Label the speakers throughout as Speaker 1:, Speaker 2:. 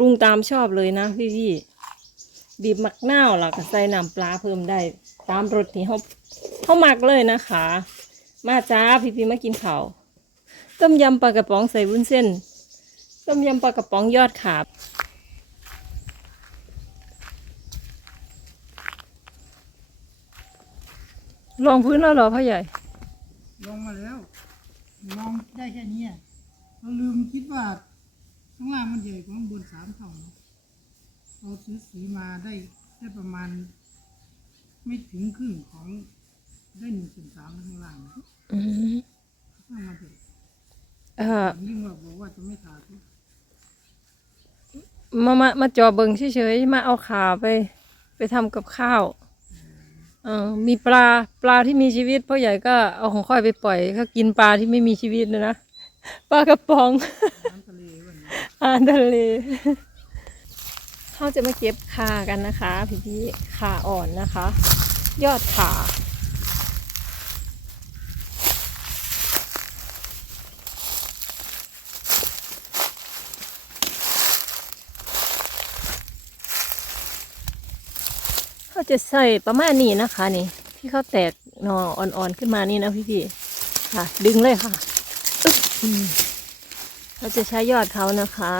Speaker 1: รุงตามชอบเลยนะพี่พี่บีบมักนาวแล้วก็ใส่น้ำปลาเพิ่มได้ ตามรสที่เขาเขามักเลยนะคะ มาจ้าพี่พี่มากินข้าวต้มยำปลากระป๋องใส่วุ้นเส้น ต้มยำปลากระป๋องยอดขาบลองพื้นแล้วเหรอพ่อใหญ่
Speaker 2: ลงมาแล้ว มองได้แค่นี้เราลืมคิดว่า ข้างล่างมันใหญ่กว่าข้างบนสามเท่าเนอะเราซื้อสีมาได้ได้ประมาณ ไม่ถึงครึ่งของได้หนึ่งส่วนสามข้างล่างนะ
Speaker 1: อืม
Speaker 2: ข้างมาเถอะ
Speaker 1: เอ่อ
Speaker 2: ยิ่งว่าบอกว่าจะไม่ทาทุก
Speaker 1: มามามาจอเบิงเฉยๆมาเอาขาไป ไปทำกับข้าวเออมีปลาปลาที่มีชีวิตพ่อใหญ่ก็เอาของค่อยไปปล่อยเขากินปลาที่ไม่มีชีวิตนะนะปลากระป๋อง
Speaker 2: น้ำทะเลวันนี้
Speaker 1: อาหารทะเลเขาจะมาเก็บคากันนะคะ พี่พี่ขาอ่อนนะคะ ยอดขาเขาจะใส่ประมาณนี้นะคะนี่ ที่เขาแตกหนออ่อนๆขึ้นมานี่นะพี่พี่ค่ะ ดึงเลยค่ะอ เราจะใช้ยอดเขานะคะ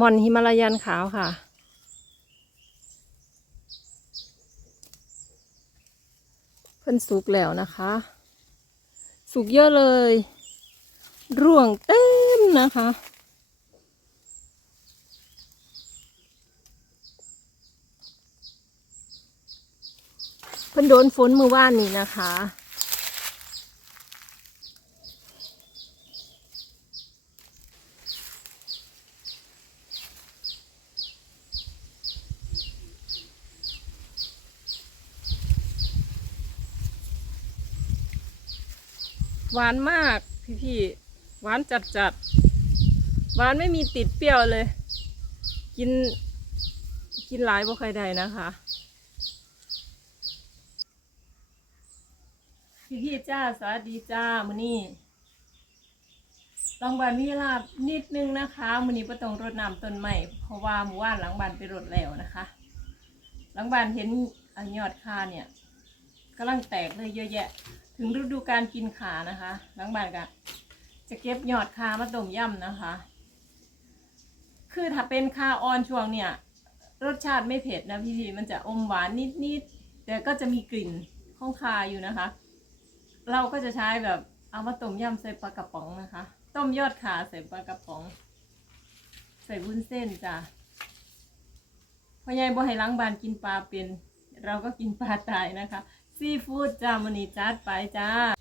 Speaker 1: มอนฮิมาลายันขาวค่ะ เพิ่นสุกแล้วนะคะ สุกเยอะเลย ร่วงเต็มนะคะเพิ่นโดนฝนเมื่อวานนี้นะคะ หวานมากพี่พี่หวานจัดจัดหวานไม่มีติดเปรี้ยวเลย กิน กินหลายบ่ใครได้นะคะ พี่พี่จ้าสวัสดีจ้ามือนี้หลังบานมีลาบนิดนึงนะคะมือนี้บ่ต้องรดน้ำต้นไม้เพราะว่าเมื่อวานหลังบานไปรดแล้วนะคะ หลังบานเห็นอนยอดคาเนี่ยกำลังแตกเลยเยอะแยะ ถึงฤดูการกินขานะคะหลังบ้านก็จะเก็บยอดคามาต้มยำนะคะ คือถ้าเป็นคาออนช่วงเนี่ย รสชาติไม่เผ็ดนะพี่พีมันจะอมหวานนิดๆแต่ก็จะมีกลิ่นของคาอยู่นะคะ เราก็จะใช้แบบเอามาต้มยำใส่ปลากระป๋องนะคะ ต้มยอดขาใส่ปลากระป๋อง ใส่วุ้นเส้นจ้ะพ่อใหญ่บ่ให้ล้างบานกินปลาเป็น เราก็กินปลาตายนะคะ ซีฟู้ดจ้ามันนี้จัดไปจ้า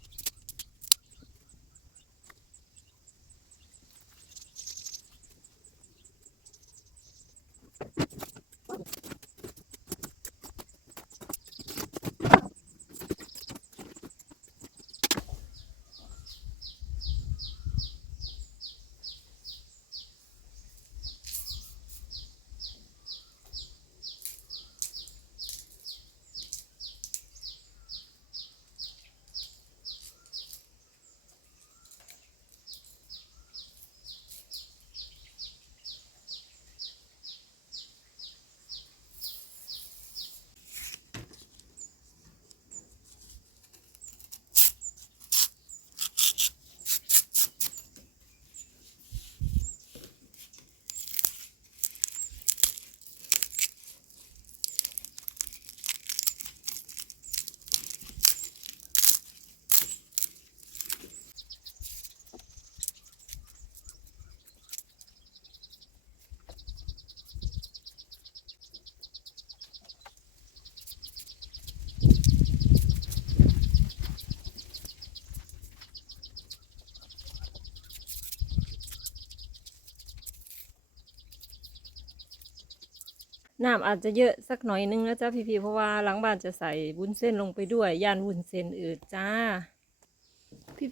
Speaker 1: น้ำอาจจะเยอะสักหน่อยนึงนะจ๊ะพี่ๆเพราะว่าหลังบ้านจะใส่วุ้นเส้นลงไปด้วยย่านวุ้นเส้นอืดจ้า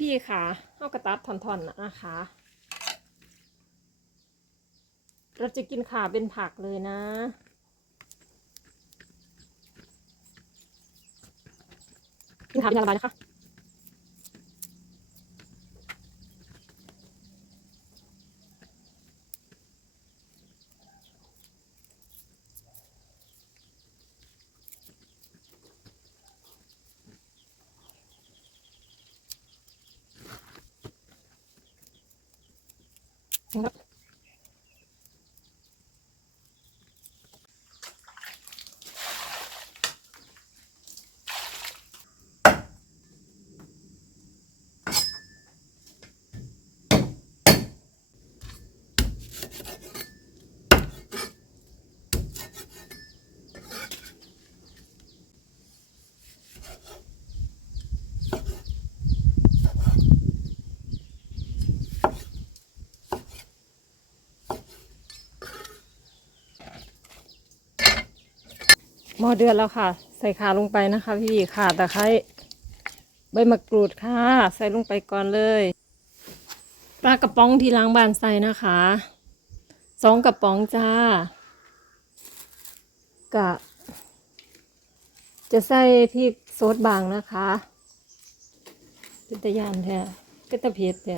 Speaker 1: พี่ๆค่ะเอากระตัดท่อนๆนะคะ เราจะกินขาเป็นผักเลยนะกินขาเป็นยาระบายนะคะ ห มอเดือดแล้วค่ะ ใส่ขาลงไปนะคะ พี่ขาตะไคร้ใบมะกรูดค่ะ ใส่ลงไปก่อนเลยปลากระป๋องที่ล้างบานใส่นะคะสองกระป๋องจ้ากะ จะใส่พริกโซดบางนะคะเป็นตะยานแท้เป็ตะเพ็ดแท้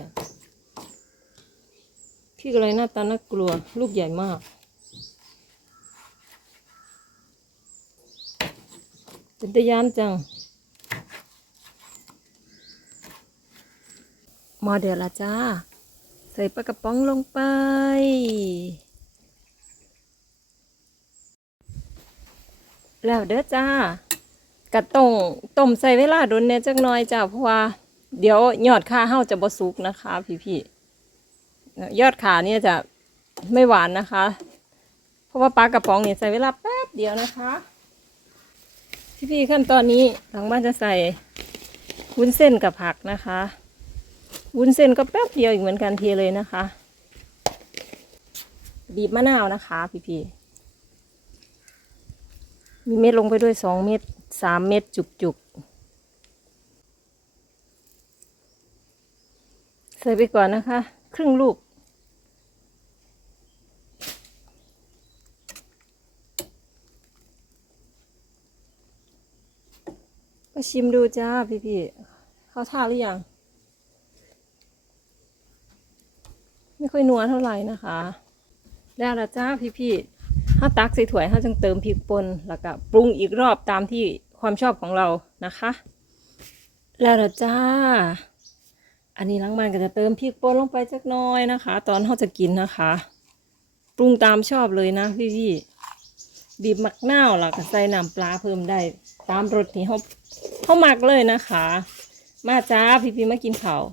Speaker 1: พริกอะไรหน้าตาน่ากลัว ลูกใหญ่มาก เป็นตะยานจัง มอเดือดละจ้า ใส่ปลากระป๋องลงไป แล้วเด้อจ้ากระต้งต้มใส่เวลาโดนเนี่ยจักหน่อยจ้าเพราะว่า เดี๋ยวยอดขาเฮาจะบสุกนะคะ พี่ๆยอดขาเนี่ยจะไม่หวานนะคะ เพราะว่าปลากระป๋องเนี่ยใส่เวลาแป๊บเดียวนะคะ พี่พี่ๆขั้นตอนนี้หลังบ้านจะใส่วุ้นเส้นกับผักนะคะ วุ้นเส้นก็แป๊บเดียวอีกเหมือนกันเทเลยนะคะ บีบมะนาวนะคะ พี่พี่ๆมีเม็ดลงไปด้วยสองเม็ดสามเม็ดจุกจุกๆใส่ไปก่อนนะคะ ครึ่งลูก ก็ชิมดูจ้าพี่พี่เขาทาหรือยัง ไม่ค่อยนัวเท่าไหร่นะคะ ได้และจ้าพี่พี่ถ้าตักใส่ถ้วยถ้าจังเติมพริกป่นแล้วก็ปรุงอีกรอบตามที่ความชอบของเรานะคะ แล้วละจ้า อันนี้ล้างมันก็จะเติมพริกป่นลงไปจักน้อยนะคะ ตอนเขาจะกินนะคะ ปรุงตามชอบเลยนะพี่พี่บีบมักนาวแล้วก็ใส่น้ำปลาเพิ่มได้ตามรสที่เขา เขามักเลยนะคะ มาจ้าพี่พี่มากินข้าว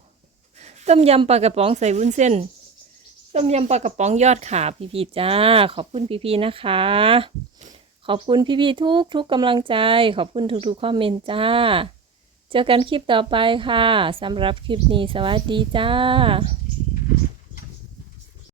Speaker 1: ต้มยำปลากระป๋องใส่วุ้นเส้น ต้มยำปลากระป๋องยอดขาพี่พีจ้า ขอบคุณพี่พีนะคะ ขอบคุณพี่พีทุกทุกกำลังใจ ขอบคุณทุกๆคอมเมนต์จ้า เจอกันคลิปต่อไปค่ะสำหรับคลิปนี้สวัสดีจ้า